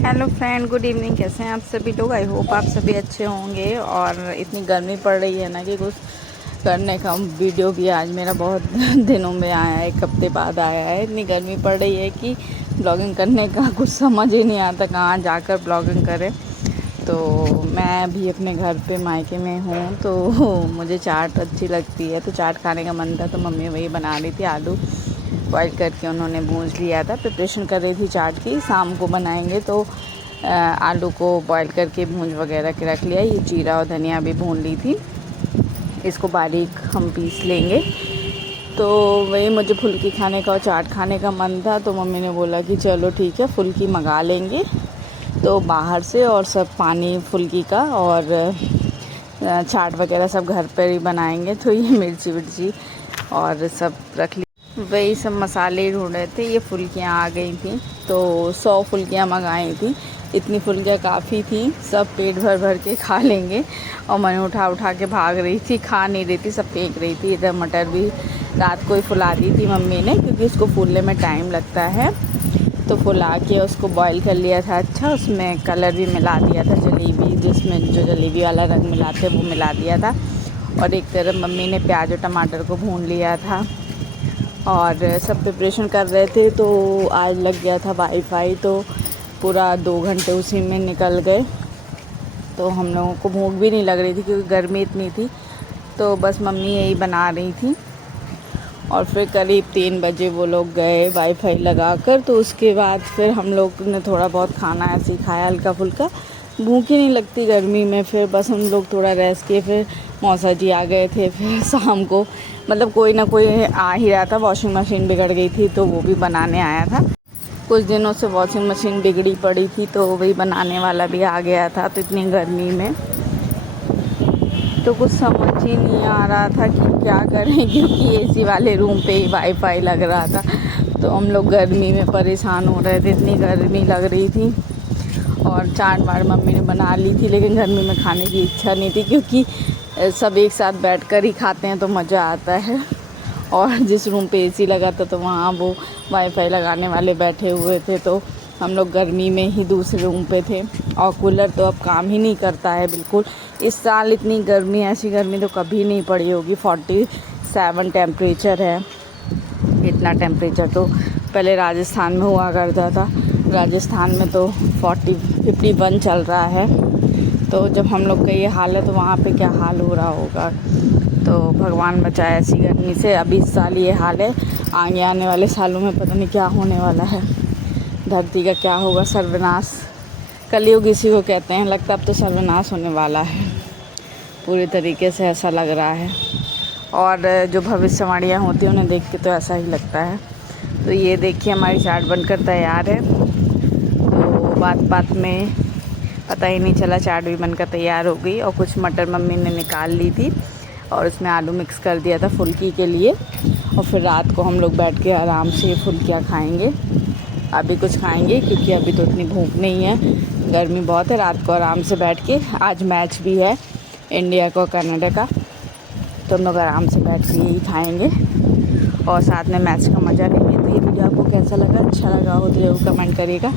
Hello friend, good evening. कैसे हैं आप सभी लोग? आई होप आप सभी अच्छे होंगे। और इतनी गर्मी पड़ रही है ना कि कुछ करने का वीडियो भी आज मेरा बहुत दिनों में आया है, 1 हफ्ते बाद आया है। इतनी गर्मी पड़ रही है कि ब्लॉगिंग करने का कुछ समझ ही नहीं आता कहाँ जाकर ब्लॉगिंग करें। तो मैं अभी अपने घर पे मायके में हूँ, तो मुझे चाट अच्छी लगती है, तो चाट खाने का मन था। तो मम्मी वही बना रही थी, आलू बॉयल करके उन्होंने भूंज लिया था। प्रिपरेशन कर रही थी चाट की, शाम को बनाएंगे। तो आलू को बॉयल करके भूंज वगैरह के रख लिया। ये जीरा और धनिया भी भून ली थी, इसको बारीक हम पीस लेंगे। तो वही मुझे फुल्की खाने का और चाट खाने का मन था, तो मम्मी ने बोला कि चलो ठीक है, फुल्की मंगा लेंगे तो बाहर से, और सब पानी फुल्की का और चाट वगैरह सब घर पर ही बनाएंगे। तो ये मिर्ची विर्ची और सब रख ली। वही सब मसाले ढूंढ रहे थे। ये फुल्कियाँ आ गई थी, तो 100 फुल्कियाँ मंगाई थी। इतनी फुल्कियाँ काफ़ी थी, सब पेट भर भर के खा लेंगे। और मैं उठा उठा के भाग रही थी, खा नहीं रही थी, सब फेंक रही थी। इधर मटर भी रात को ही फुला दी थी मम्मी ने, क्योंकि उसको फूलने में टाइम लगता है। तो फुला के उसको बॉईल कर लिया था अच्छा, उसमें कलर भी मिला दिया था, जलेबी जिसमें जो जलेबी वाला रंग मिलाते वो मिला दिया था। और एक तरफ मम्मी ने प्याज और टमाटर को भून लिया था और सब प्रिपरेशन कर रहे थे। तो आज लग गया था वाईफाई, तो पूरा 2 घंटे उसी में निकल गए। तो हम लोगों को भूख भी नहीं लग रही थी, क्योंकि गर्मी इतनी थी। तो बस मम्मी यही बना रही थी। और फिर करीब 3 बजे वो लोग गए वाईफाई लगाकर। तो उसके बाद फिर हम लोग ने थोड़ा बहुत खाना ऐसे ही खाया, हल्का फुल्का। भूख ही नहीं लगती गर्मी में। फिर बस हम लोग थोड़ा रेस्ट किए। फिर मौसा जी आ गए थे। फिर शाम को मतलब कोई ना कोई आ ही रहा था। वॉशिंग मशीन बिगड़ गई थी, तो वो भी बनाने आया था। कुछ दिनों से वॉशिंग मशीन बिगड़ी पड़ी थी, तो वही बनाने वाला भी आ गया था। तो इतनी गर्मी में तो कुछ समझ ही नहीं आ रहा था कि क्या करें, क्योंकि एसी वाले रूम पे ही वाईफाई लग रहा था। तो हम लोग गर्मी में परेशान हो रहे थे, इतनी गर्मी लग रही थी। और चाट वाट मम्मी ने बना ली थी, लेकिन गर्मी में खाने की इच्छा नहीं थी, क्योंकि सब एक साथ बैठकर ही खाते हैं तो मज़ा आता है। और जिस रूम पे एसी लगा था, तो वहाँ वो वाईफाई लगाने वाले बैठे हुए थे। तो हम लोग गर्मी में ही दूसरे रूम पे थे। और कूलर तो अब काम ही नहीं करता है बिल्कुल। इस साल इतनी गर्मी, ऐसी गर्मी तो कभी नहीं पड़ी होगी। 47 टेम्परेचर है। इतना टेम्परेचर तो पहले राजस्थान में हुआ करता था। राजस्थान में तो 51 चल रहा है। तो जब हम लोग का ये हाल है, तो वहाँ पे क्या हाल हो रहा होगा। तो भगवान बचाए ऐसी गर्मी से। अभी इस साल ये हाल है, आगे आने वाले सालों में पता नहीं क्या होने वाला है। धरती का क्या होगा, सर्वनाश। कलयुग इसी को कहते हैं। लगता अब तो सर्वनाश होने वाला है पूरी तरीके से, ऐसा लग रहा है। और जो भविष्यवाणियाँ होती हैं उन्हें देख के तो ऐसा ही लगता है। तो ये देखिए, हमारी चाट बनकर तैयार है। तो बात बात में पता ही नहीं चला, चाट भी बनकर तैयार हो गई। और कुछ मटर मम्मी ने निकाल ली थी और उसमें आलू मिक्स कर दिया था फुल्की के लिए। और फिर रात को हम लोग बैठ के आराम से फुल्कियाँ खाएंगे। अभी कुछ खाएंगे, क्योंकि अभी तो इतनी भूख नहीं है, गर्मी बहुत है। रात को आराम से बैठ के, आज मैच भी है इंडिया को कनाडा का, तो हम लोग आराम से बैठ के यही खाएंगे और साथ में मैच का मज़ा लेंगे। तो ये वीडियो आपको कैसा लगा? अच्छा लगा हो तो ज़रूर कमेंट करिएगा।